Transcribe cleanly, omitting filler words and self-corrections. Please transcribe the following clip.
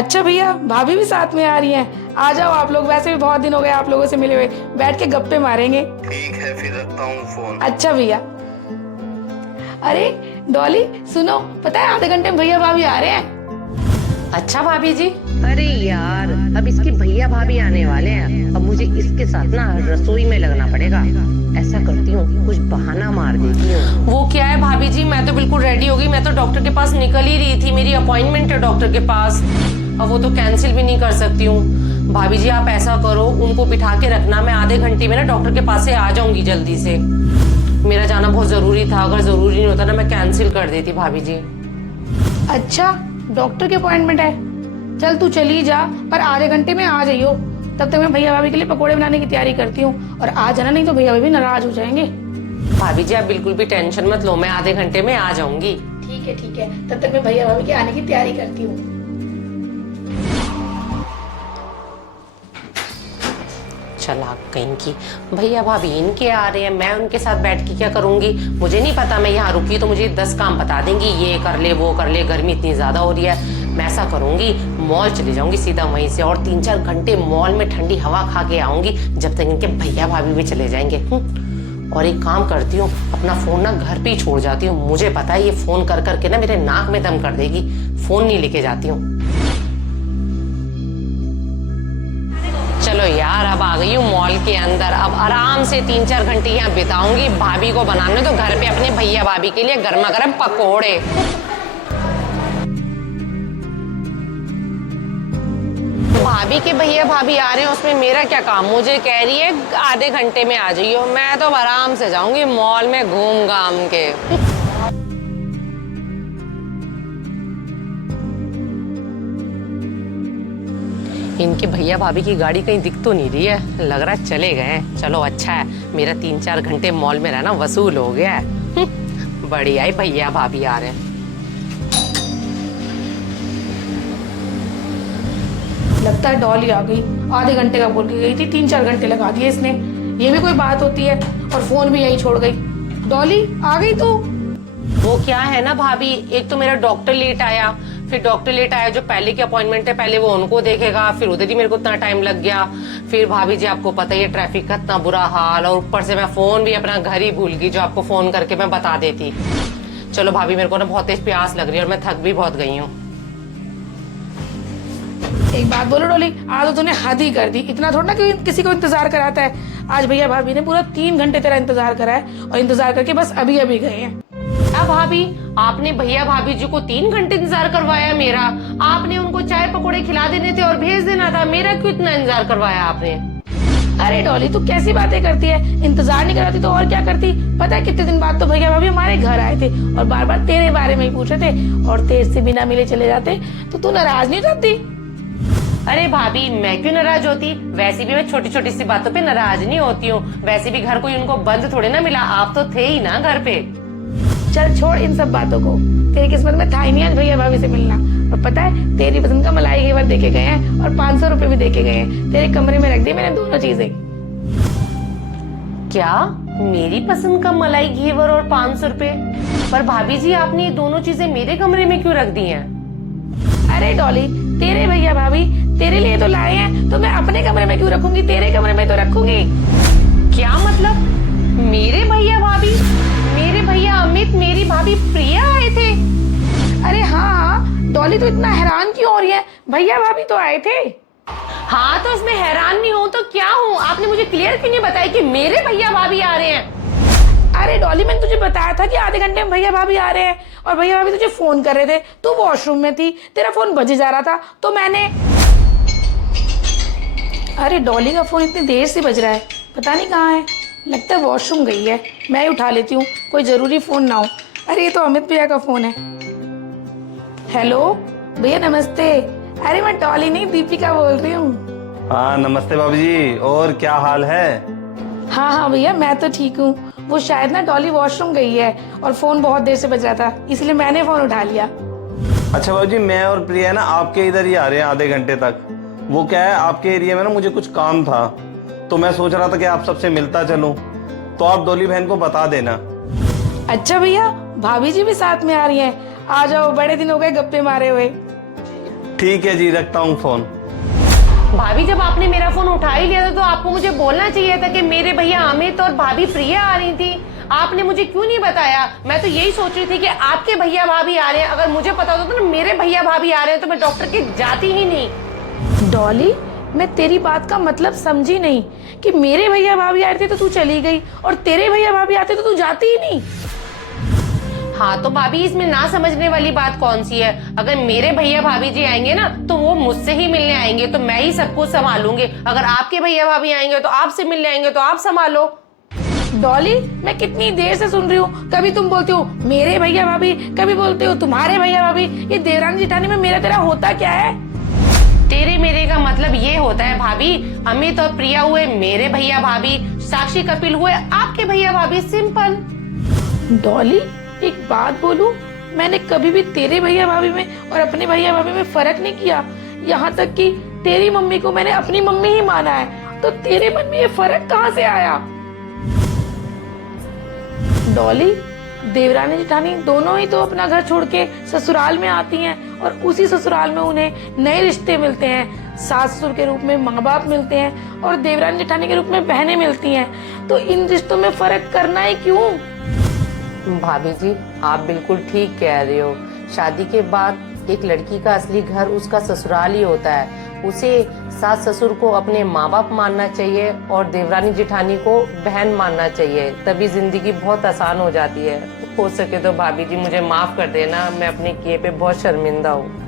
अच्छा भैया, भाभी भी साथ में आ रही हैं। आ जाओ आप लोग, वैसे भी बहुत दिन हो गए आप लोगों से मिले हुए, बैठ के गप्पे मारेंगे। ठीक है, फिर रखता हूँ फोन। अच्छा भैया। अरे डॉली सुनो, पता है आधे घंटे में भैया भाभी आ रहे हैं। अच्छा भाभी जी। अरे यार, अब इसके भैया भाभी आने वाले हैं। अब मुझे इसके साथ ना रसोई में लगना पड़ेगा। ऐसा करती हूँ, कुछ बहाना मार देती हूँ। वो क्या है भाभी जी, मैं तो बिल्कुल रेडी हो गई। मैं तो डॉक्टर के पास निकल ही रही थी, मेरी अपॉइंटमेंट है डॉक्टर के पास। अब वो तो कैंसिल भी नहीं कर सकती हूँ। भाभी जी आप ऐसा करो, उनको बिठा के रखना, मैं आधे घंटे में ना डॉक्टर के पास से आ जाऊंगी जल्दी से। मेरा जाना बहुत जरूरी था, अगर जरूरी नहीं होता ना मैं कैंसिल कर देती भाभी जी। अच्छा, डॉक्टर की अपॉइंटमेंट है, चल तू चली जा, पर आधे घंटे में आ जाइयो। तब तक मैं भैया भाभी के लिए पकोड़े बनाने की तैयारी करती हूँ। और आ जाना, नहीं तो भैया भाभी नाराज हो जाएंगे। भाभी जी आप बिल्कुल भी टेंशन मत लो, मैं आधे घंटे में आ जाऊंगी। ठीक है, तब तक मैं भैया भाभी के आने की तैयारी करती हूँ। चला कहीं की, भैया भाभी इनके आ रहे हैं, मैं उनके साथ बैठ के क्या करूंगी। मुझे नहीं पता, मैं यहाँ रुकी तो मुझे 10 काम बता देंगी, ये कर ले वो कर ले, गर्मी इतनी ज्यादा हो रही है। मैं ऐसा करूंगी, मॉल चली जाऊंगी सीधा वहीं से, और 3-4 घंटे मॉल में ठंडी हवा खा के आऊंगी, जब तक इनके भैया भाभी भी चले जाएंगे। और एक काम करती हूँ, अपना फोन ना घर पे ही छोड़ जाती हूँ। मुझे पता है ये फोन कर करके ना मेरे नाक में दम कर देगी, फोन नहीं लेके जाती हूँ। चलो यार, अब आ गई हूँ मॉल के अंदर। अब आराम से 3-4 घंटे यहाँ बिताऊंगी। भाभी को बनाने तो घर पे अपने भैया भाभी के लिए गर्मा गर्म पकोड़े। भाभी के भैया भाभी आ रहे हैं, उसमें मेरा क्या काम। मुझे कह रही है आधे घंटे में आ जाइयो, मैं तो आराम से जाऊंगी मॉल में घूम घाम के। इनके भैया भाभी की गाड़ी कहीं दिख तो नहीं रही है, लग रहा है चले गए हैं। चलो अच्छा है, मेरा 3-4 घंटे मॉल में रहना वसूल हो गया है। बढ़िया ही भैया भाभी आ रहे हैं। लगता है डॉली आ गई, आधे घंटे का बोल के गई थी, 3-4 घंटे लगा दिए इसने। ये भी कोई बात होती है, और फोन भी यहीं छोड़ गई। डॉली आ गई तू? वो क्या है ना भाभी, एक तो मेरा डॉक्टर लेट आया, फिर डॉक्टर लेट आया जो पहले की अपॉइंटमेंट है, पहले वो उनको देखेगा, फिर उधर ही मेरे को इतना टाइम लग गया। फिर भाभी जी आपको पता ही है ट्रैफिक का इतना बुरा हाल, और ऊपर से मैं फोन भी अपना घर ही भूल गई, जो आपको फोन करके मैं बता देती। चलो भाभी, मेरे को ना बहुत तेज प्यास लग रही है और मैं थक भी बहुत गई हूँ। एक बात बोलो डॉली, आज तो तूने हद ही कर दी। इतना थोड़ा ना कि किसी को इंतजार कराता है। आज भैया भाभी ने पूरा 3 घंटे तेरा इंतजार करा है, और इंतजार करके बस अभी अभी गए हैं। अब भाभी, आपने भैया भाभी जी को 3 घंटे इंतजार करवाया मेरा। आपने उनको चाय पकौड़े खिला देने थे और भेज देना था, मेरा क्यों इतना इंतजार करवाया आपने। अरे डॉली, तू कैसी बातें करती है? इंतजार नहीं कराती तो और क्या करती? पता है कितने दिन बाद तो भैया भाभी हमारे घर आए थे, और बार बार तेरे बारे में ही पूछ रहे थे, और तेरे से बिना मिले चले जाते तो तू नाराज नहीं होती? अरे भाभी, मैं क्यों नाराज होती? वैसे भी मैं छोटी छोटी सी बातों पे नाराज नहीं होती हूँ। वैसे भी घर कोई उनको बंद थोड़े ना मिला, आप तो थे ही ना घर पे। चल छोड़ इन सब बातों को, तेरी किस्मत में था ही नहीं आज भैया भाभी से मिलना। और पता है, तेरी पसंद का मलाई घेवर देके गए हैं, और 500 रुपए भी देके गए हैं। तेरे कमरे में रख दी मैंने दोनों चीजें। क्या? मेरी पसंद का मलाई घेवर और 500 रुपए? पर भाभी जी, आपने ये दोनों चीजें मेरे कमरे में क्यों रख दी हैं? अरे डॉली, तेरे भैया भाभी तेरे लिए तो लाए हैं, तो मैं अपने कमरे में क्यों रखूंगी? तेरे कमरे में तो रखूंगी। क्या मतलब? मेरे भैया भाभी, मेरे भैया अमित, मेरी भाभी प्रिया आए थे? अरे हाँ डॉली, तो इतना हैरान क्यों हो रही है? भैया भाभी तो आए थे। हाँ, तो इसमें हैरान नहीं हो तो क्या हूँ? आपने मुझे क्लियर क्यों नहीं बताया कि मेरे भैया भाभी आ रहे हैं? अरे डॉली, मैंने तुझे बताया था कि आधे घंटे में भैया भाभी आ रहे हैं, और भैया भाभी तुझे फोन कर रहे थे। तू वॉशरूम में थी, तेरा फोन बजे जा रहा था, तो मैंने। अरे डॉली का फोन इतनी देर से बज रहा है, पता नहीं कहाँ है। लगता है वॉशरूम गई है, मैं ही उठा लेती हूँ, कोई जरूरी फोन ना हो। अरे ये तो अमित भैया का फोन है। हेलो भैया, नमस्ते। अरे मैं डॉली नहीं, दीपिका बोल रही हूँ। हाँ नमस्ते भाभी जी, और क्या हाल है? हाँ भैया, मैं तो ठीक हूँ। वो शायद ना डॉली वॉशरूम गई है, और फोन बहुत देर से बज रहा था, इसलिए मैंने फोन उठा लिया। अच्छा भाभी जी, मैं और प्रिया ना आपके इधर ही आ रहे हैं आधे घंटे तक। वो क्या है, आपके एरिया में ना मुझे कुछ काम था, तो मैं सोच रहा था कि आप सबसे मिलता चलूं, तो आप डोली बहन को बता देना। अच्छा भैया, भाभी जी भी साथ में आ रही हैं। आ जाओ, बड़े दिन हो गए गप्पे मारे हुए। ठीक है जी, रखता हूँ फोन। भाभी जब आपने मेरा फोन उठा ही लिया था तो आपको मुझे बोलना चाहिए था कि मेरे भैया अमित और भाभी प्रिया आ रही थी। आपने मुझे क्यों नहीं बताया? मैं तो यही सोच रही थी कि आपके भैया भाभी आ रहे हैं। अगर मुझे पता होता तो ना मेरे भैया भाभी आ रहे हैं तो मैं डॉक्टर के जाती ही नहीं। डॉली, मैं तेरी बात का मतलब समझी नहीं कि मेरे भैया भाभी आ रहे थे तो तू चली गई और तेरे भैया भाभी आते तो तू जाती ही नहीं। हाँ तो भाभी इसमें ना समझने वाली बात कौन सी है? अगर मेरे भैया भाभी जी आएंगे ना तो वो मुझसे ही मिलने आएंगे तो मैं ही सब कुछ संभालूंगी। अगर आपके भैया भाभी आएंगे तो आपसे मिलने आएंगे तो आप संभालो। डॉली, मैं कितनी देर से सुन रही हूँ, कभी तुम बोलती हो मेरे भैया भाभी, कभी बोलते हो तुम्हारे भैया भाभी। ये देवरानी जेठानी में मेरा तेरा होता क्या है? तेरे मेरे का मतलब ये होता है भाभी, अमित और प्रिया हुए मेरे भैया भाभी, साक्षी कपिल हुए आपके भैया भाभी, सिंपल। डॉली, एक बात बोलूं, मैंने कभी भी तेरे भैया भाभी में और अपने भैया भाभी में फर्क नहीं किया। यहाँ तक कि तेरी मम्मी को मैंने अपनी मम्मी ही माना है, तो तेरे मन में ये फर्क कहाँ से आया? डॉली, देवरानी जेठानी दोनों ही तो अपना घर छोड़ के ससुराल में आती हैं और उसी ससुराल में उन्हें नए रिश्ते मिलते हैं। सास ससुर के रूप में माँ बाप मिलते हैं और देवरानी जेठानी के रूप में बहनें मिलती हैं। तो इन रिश्तों में फर्क करना ही क्यों? भाभी जी आप बिल्कुल ठीक कह रहे हो। शादी के बाद एक लड़की का असली घर उसका ससुराल ही होता है। उसे सास ससुर को अपने माँ बाप मानना चाहिए और देवरानी जेठानी को बहन मानना चाहिए, तभी जिंदगी बहुत आसान हो जाती है। हो सके तो भाभी जी मुझे माफ कर देना, मैं अपने किए पे बहुत शर्मिंदा हूँ।